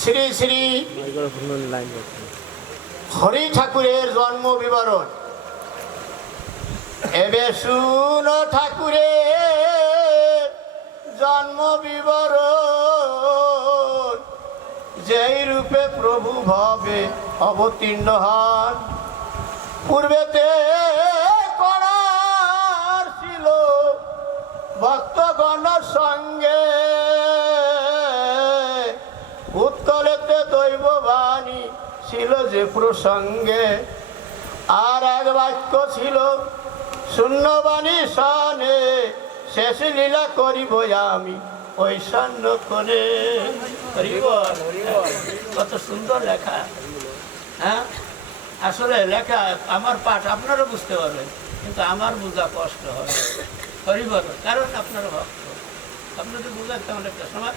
শ্রী শ্রী হরি ঠাকুরের জন্ম বিবরণ। এবে শুন ঠাকুরের জন্ম বিবরণ। যেই রূপে প্রভু ভবে অবতীর্ণ হন, পূর্বেতে করার ছিল ভক্তগণ সঙ্গে উত্তরেতে দৈব বাণী ছিল যে প্রসঙ্গে। আর এক বাক্য ছিল, শূন্যবাণী সনে, শেষ লীলা করিব আমি সন্ন করে। কত সুন্দর লেখা। হ্যাঁ? আসলে লেখা, আমার পাঠ আপনারা বুঝতে পারবেন, কিন্তু আমার বোঝা কষ্ট হবে হরিবল, কারণ আপনারা ভক্ত। আপনাদের বোঝা তেমন একটা সময়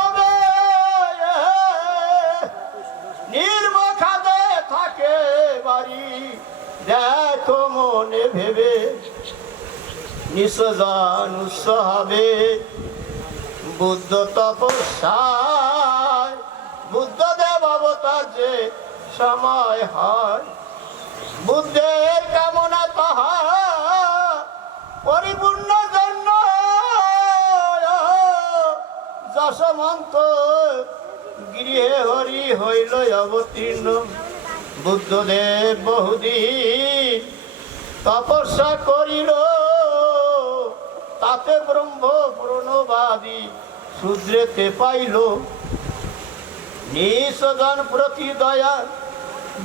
বাড়ি। দেখো মনে ভেবে নিঃসজন হবে বুদ্ধ তপস্যায় বুদ্ধদেব অবতার যে সময় হয়। বুদ্ধের কামনা তাহা পরিপূর্ণ জন্য। যশমন্ত গৃহে হরি হইল অবতীর্ণ। বুদ্ধদেব বহুদিন তপস্যা করিল। তাতে ব্রহ্ম প্রণবাদী শূদ্রেতে পাইল। নিঃসজন প্রতি দয়া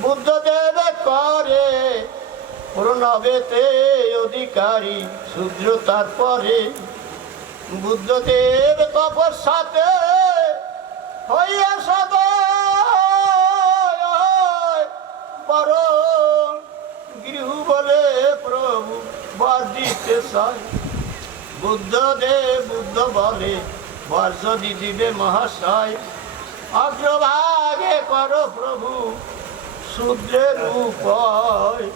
বুদ্ধদেব করে। প্রণবেতে অধিকারী শূদ্র তারপরে বুদ্ধদেব তপস্যাতে হইয়া সদয়। বড় গৃহ বলে প্রভু বর দিতে চায় বুদ্ধদেব বুদ্ধ বলে বর যদি দিবে মহাশয়। অগ্রভাগে করো প্রভু, শূদ্রের উপায়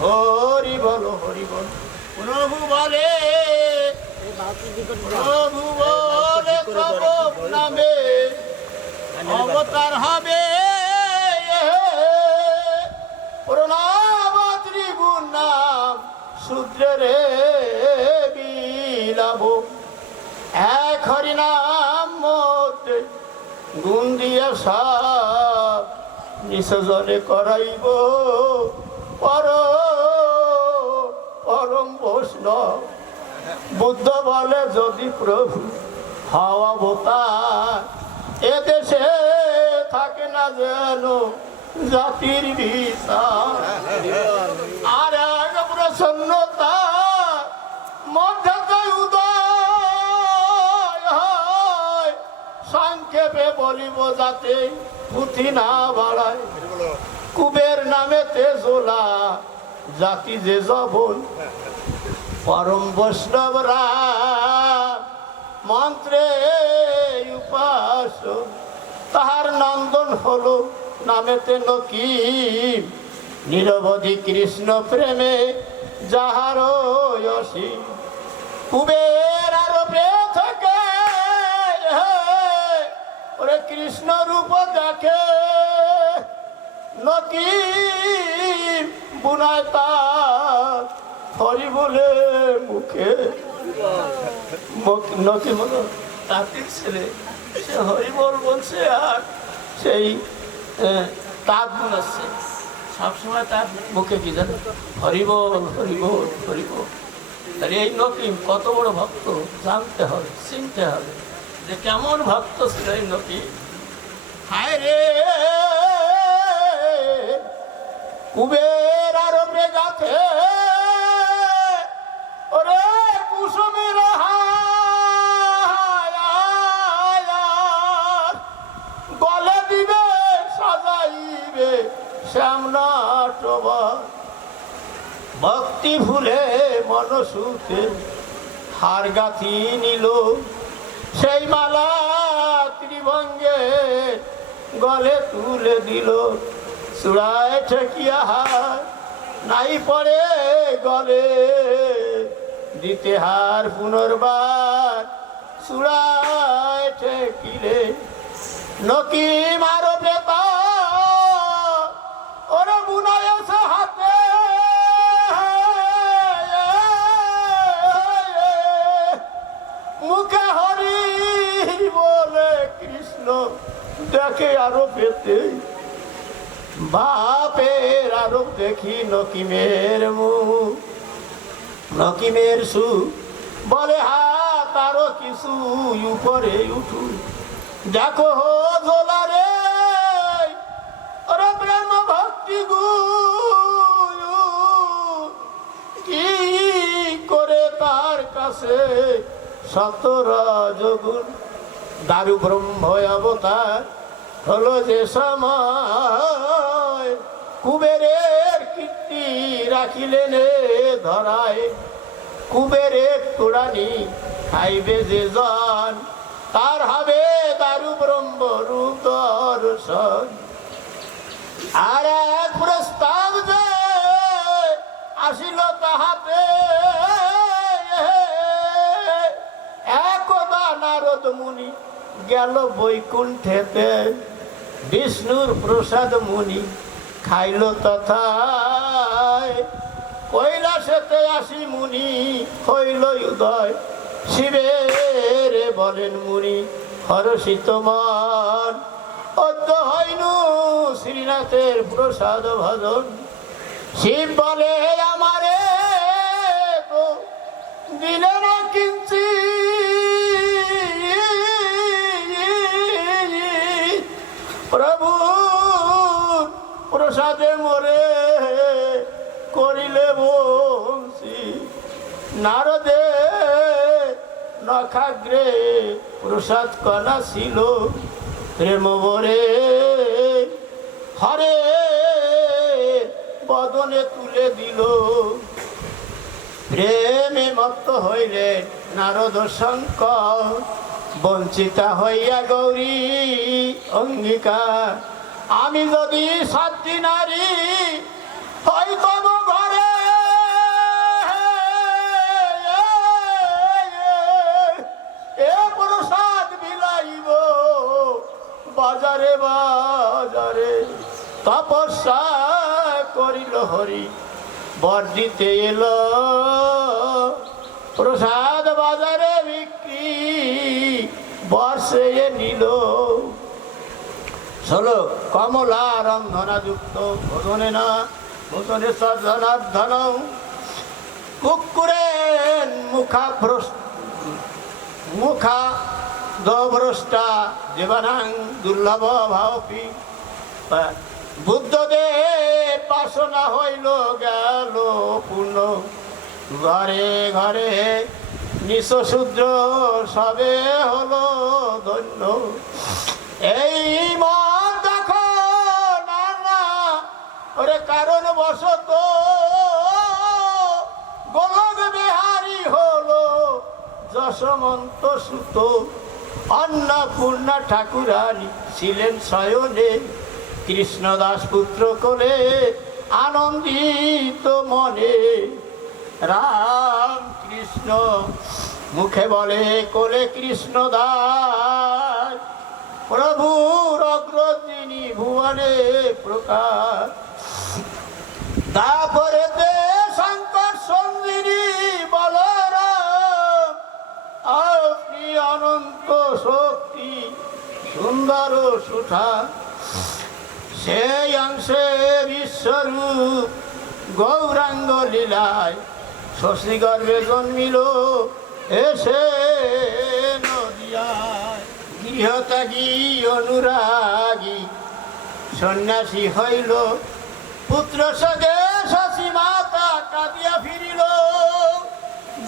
হরি বল হরি বল। প্রভু বলে প্রভু বলে কব নামে অবতার হবে। নাম, শূদ্রের বিলাব এক হরিনাম মধ্যে গুণ দিয়া সাপ নিঃসজনে করাইব। পর, পরম বৈষ্ণব, বুদ্ধ বলে যদি প্রভু হাওয়া বোতার এদেশে থাকে না যেন জাতির আর এক প্রসন্নতা মধ্যে উদয় সংক্ষেপে বলিব যাতে পুঁথি না বাড়ায়। কুবের নামে তেজোলা জাতি যে জবন। পরম বৈষ্ণবরা মন্ত্রে উপাস তাহার নন্দন হলো নামেতে নকি নিরবধি কৃষ্ণ প্রেমে যাহার কুবের আর থাকে ওরে কৃষ্ণ রূপ দেখে। নকি বুনায় তার হরি বলে মুখে। মুখ- নকি হলো তাঁতির ছেলে, সে হরিবল বলছে আর সেই আহ, আসছে সবসময় তার মুখে কি জানো? হরিবল হরিবল হরিবল। তাহলে এই নকিম কত বড় ভক্ত। জানতে হবে চিনতে হবে যে কেমন ভক্ত ছিল এই নকিম। হায় রে! কুবের আরবে গাথে ভক্তি ফুলে মনসুতে হার গাথি নিল। সেই মালা ত্রিভঙ্গে গলে তুলে দিল। চূড়ায় ঠেকিয়া হার নাই পরে গলে দিতে হার পুনর্বার। চূড়ায় ঠেকিলে নকি মারো পেতা ওরে বুনায়স হাতে মুখে হরি কৃষ্ণ দেখে আরও পেতে বাপের আরও দেখি নকিমের মুখ নকিমের সু বলে হাত আরও কিছু দেখো হো ওরে প্রেম ভক্তি গু কি করে তার কাছে সতর যোগুন দারু ব্রহ্ম অবতার হলো যে সময়। কুবেরের কীর্তি রাখিলেন ধরায়। কুবেরের তোড়ানি খাইবে যে জন। তার হবে দারু ব্রহ্ম রূপ দর্শন। আর এক প্রস্তাব যে আসিল তাহাতে। নারদ মুনি গেল বৈকুণ্ঠেতে। বিষ্ণুর প্রসাদ মুনি খাইল তথায়। কৈলাসেতে আসি মুনি, হইল উদয়। শিবের বলেন মুনি, হরষিত মন। অদ্য হইনু শ্রীনাথের প্রসাদ ভজন। শিব বলে, আমারে দিলে না কিঞ্চি প্রসাদে মোরে করিলে বংশী। নারদে নখাগ্রে প্রসাদ কলা ছিল। প্রেম বরে হরে বদনে তুলে দিল। প্রেমে মত্ত হইলে নারদ শঙ্কর, বঞ্চিতা হইয়া গৌরী অঙ্গীকার আমি যদি সাতটি নারী হই তব ঘরে এ প্রসাদ বিলাইব। বাজারে বাজারে তপস্যা করিল হরি। বর্জিতে এলো প্রসাদ বাজারে বিক্রি, বর্ষে নিল চলো কমলা রন্ধনা যুক্ত ভোজনে না, ভোজনে সর্ধনার্ধন কুকুরেন মুখা মুখা দভ্রষ্টা জীবনাং দুর্লভ ভাবপি। বুদ্ধদেব বাসনা হইল গেল পূর্ণ। ঘরে ঘরে নিঃশূদ্র সবে হলো ধন্য। এই বশত গোলক বিহারী হলো যশমন্ত সুত। অন্নপূর্ণা ঠাকুরানী ছিলেন শয়নে, কৃষ্ণদাস পুত্র কোলে আনন্দিত মনে। রাম কৃষ্ণ মুখে বলে, কোলে কৃষ্ণ দাস, প্রভুর অগ্রদিনী ভুবনে প্রকাশ। তারপরে শঙ্কর সঙ্গিনী বলরাম, আপনি অনন্ত শক্তি, সুন্দর সুঠা সেই অংশে বিশ্বরূপ গৌরাঙ্গ লীলায় শশী গর্ভে জন্মিল, এসে নদিয়ায় গৃহত্যাগী অনুরাগী সন্ন্যাসী হইল। পুত্র সগে শশী মাতা কাঁদিয়া ফিরিল।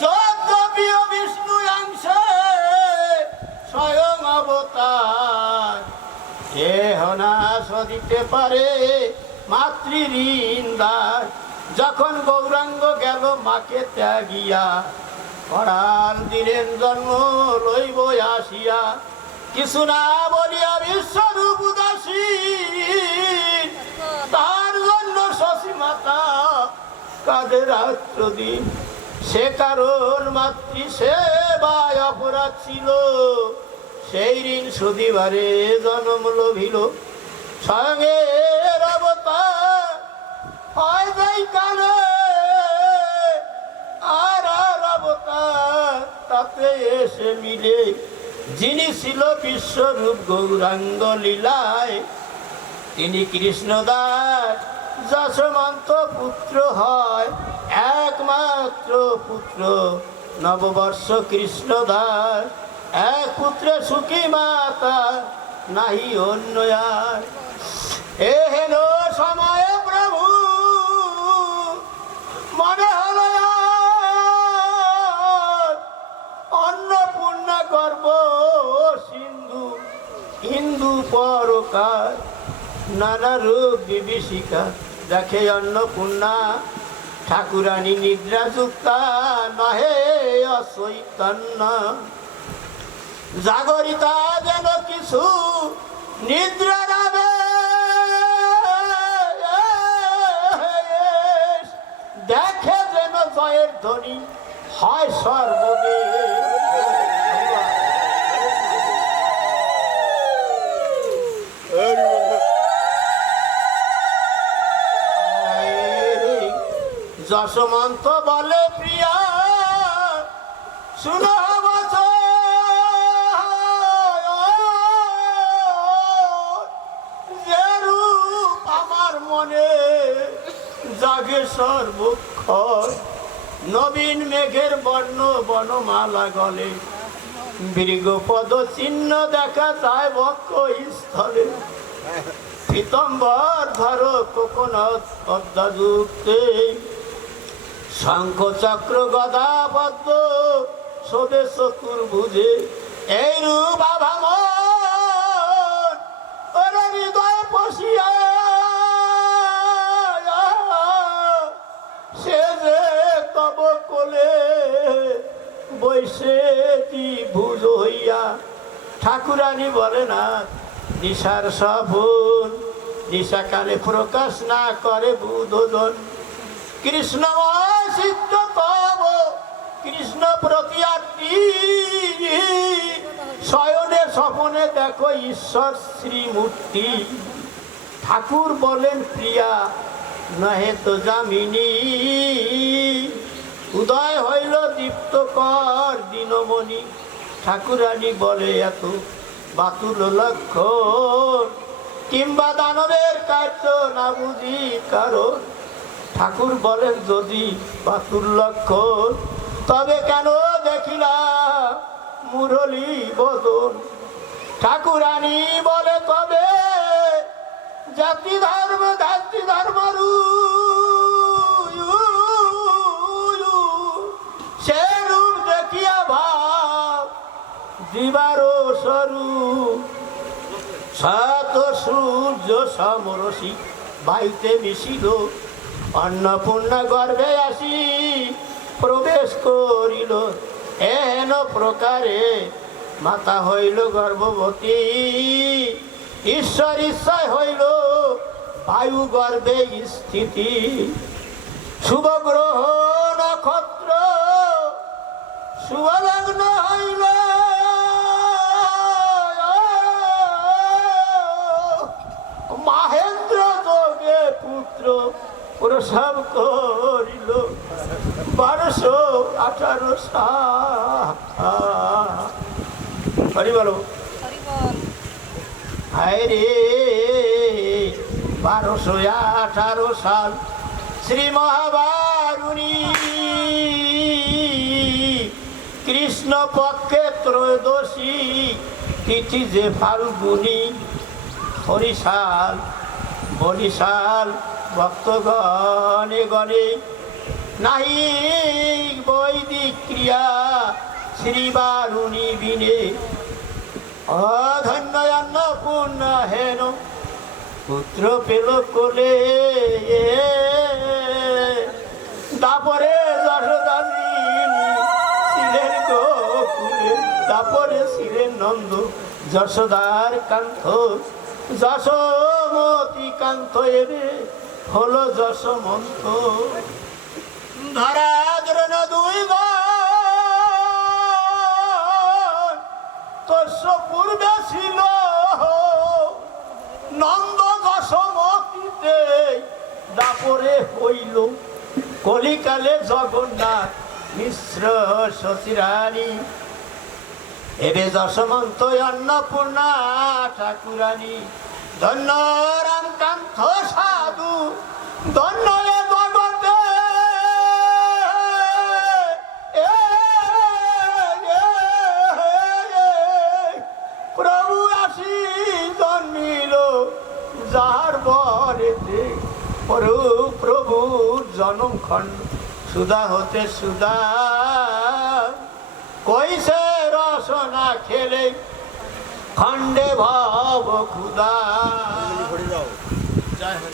যদ্যপীয় বিষ্ণু অংশে স্বয়ং অবতার। এ হনাশ দিতে পারে মাতৃঋন্দার যখন গৌরাঙ্গ গেল, মাকে ত্যাগিয়া, করাল দিলেন জন্ম লইব আসিয়া। কিছু না বলিয়া বিশ্বরূপ উদাসী তার জন্য শশী মাতা কাদের দিন সে কারণ মাতৃ সেবায় অপরাধ ছিল। সেই ঋণ সুদিবারে জন্ম লোভিল। সঙ্গে অবতার হয় যাই তাতে এসে মিলে। যিনি ছিল বিশ্বরূপ গৌরাঙ্গ লীলায়, তিনি কৃষ্ণদাস যশমন্ত পুত্র হয়, একমাত্র পুত্র নববর্ষ কৃষ্ণদাস এক পুত্র সুখী মাতা নাহি অন্য আর। এ হেন সময়ে প্রভু মনে হলো অন্নপূর্ণা গর্ব সিন্ধু, হিন্দু পরকার। নানা রূপ বিভীষিকা দেখে অন্নপূর্ণা। ঠাকুরানী নিদ্রা যুক্তা নহে অচৈতন্য। জাগরিতা যেন কিছু নিদ্রা নামে। দেখে যেন জয়ের ধ্বনি হয় সর্বদে যশমন্ত বলে প্রিয়া, শুনো মনে জাগে সর্বক্ষর নবীন মেঘের বর্ণ বনমালা গলে। মৃগপদ চিহ্ন দেখা যায় বক্ষ স্থলে পীতম্বর ধরো পদ্মাযুক্তে শঙ্খ চক্র গদা পদ্ম শোভে চতুর্ভুজে এই রূপ ভুজ হইয়া, ঠাকুরানী বলে না, নিশার সফল নিশাকালে প্রকাশ না করে বুধজন। কৃষ্ণ সিদ্ধ তব কৃষ্ণ প্রতি আত্মী শয়নে স্বপনে দেখো ঈশ্বর শ্রীমূর্তি। ঠাকুর বলেন, প্রিয়া, নহে তো জামিনী উদয় হইল দীপ্ত কর দিনমণি। ঠাকুরানী বলে, এত বাতুল লক্ষণ। কিংবা দানবের কার্য না বুঝি কারণ? ঠাকুর বলেন, যদি বাতুল লক্ষণ, তবে কেন দেখিলা মুরলী বদন, ঠাকুরানী বলে তবে জাতি ধর্ম জাতি ধর্ম সে রূপ দেখিয়া ভাব দিবার স্বরূপ। সাত সূর্য সমরসী বায়ুতে মিশিল অন্নপূর্ণা গর্ভে আসি, প্রবেশ করিল। এন প্রকারে মাতা হইল গর্ভবতী। ঈশ্বর ইচ্ছায় হইল বায়ু গর্ভে স্থিতি। শুভ গ্রহ নক্ষত্র শুভলগ্ন হইল। মাহেন্দ্র যোগে পুত্র প্রসব করিল বারোশো আঠারো সারি বলো। হায় রে বারোশো আঠারো সাল শ্রী মহাবারুণী। কৃষ্ণ পক্ষে ত্রয়োদশী তিথি যে ফাল্গুনি হরিশাল বরিশাল ভক্তগণে গণে নাহি বৈদিক ক্রিয়া শ্রীবারুণী বিনে। অধন্য অন্নপূর্ণ হেন, পুত্র পেল কোলে। তারপরে ছিলেন গোকুলে, তারপরে ছিলেন নন্দ যশোদার কান্ত যশোমতি কান্ত এরে হলো যশমন্ত। ধরা দ্রোণ দুই তস্য পূর্বে ছিল নন্দ দশমতিতে দাপরে হইল কলিকালে জগন্নাথ মিশ্র শশীরানী এবে দশমন্ত অন্নপূর্ণা ঠাকুরানী। ধন্য রামকান্ত সাধু ধন্য জগতে। প্রভু আসি জন্মিল যার বরেতে প্রভু প্রভুর জনম খণ্ড সুদা হতে সুদা কইসে রসনা খেলে, খণ্ডে ভাব খুদা জয় হরি